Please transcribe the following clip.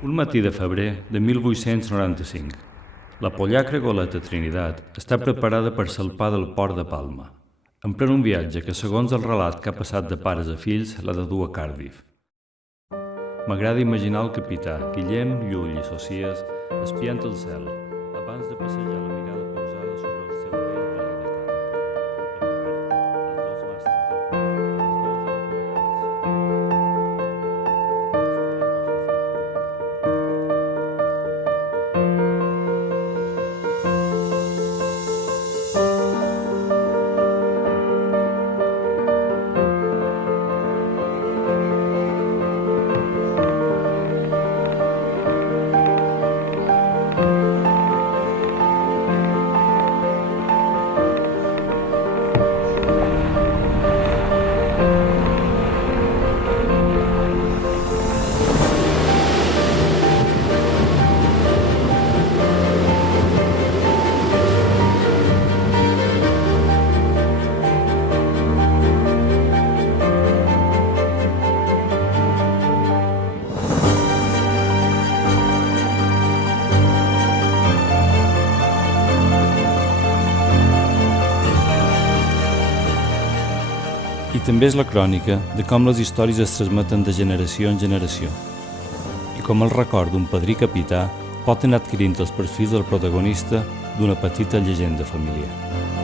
Un matí de febrer de 1895, la pollacra goleta Trinidad està preparada per salpar del port de Palma, emprant un viatge que, segons el relat que ha passat de pares a fills, l'ha de dur a Cardiff. M'agrada imaginar el capità Guillem Llull i Socias espiant el cel abans de passejar la mirada posada sobre el seu vell veler de camp. Els dos màsters del port, els veles arreplegats. I també és la crònica de com les històries es transmeten de generació en generació i com el record d'un padrí capità pot anar adquirint els perfils del protagonista d'una petita llegenda familiar.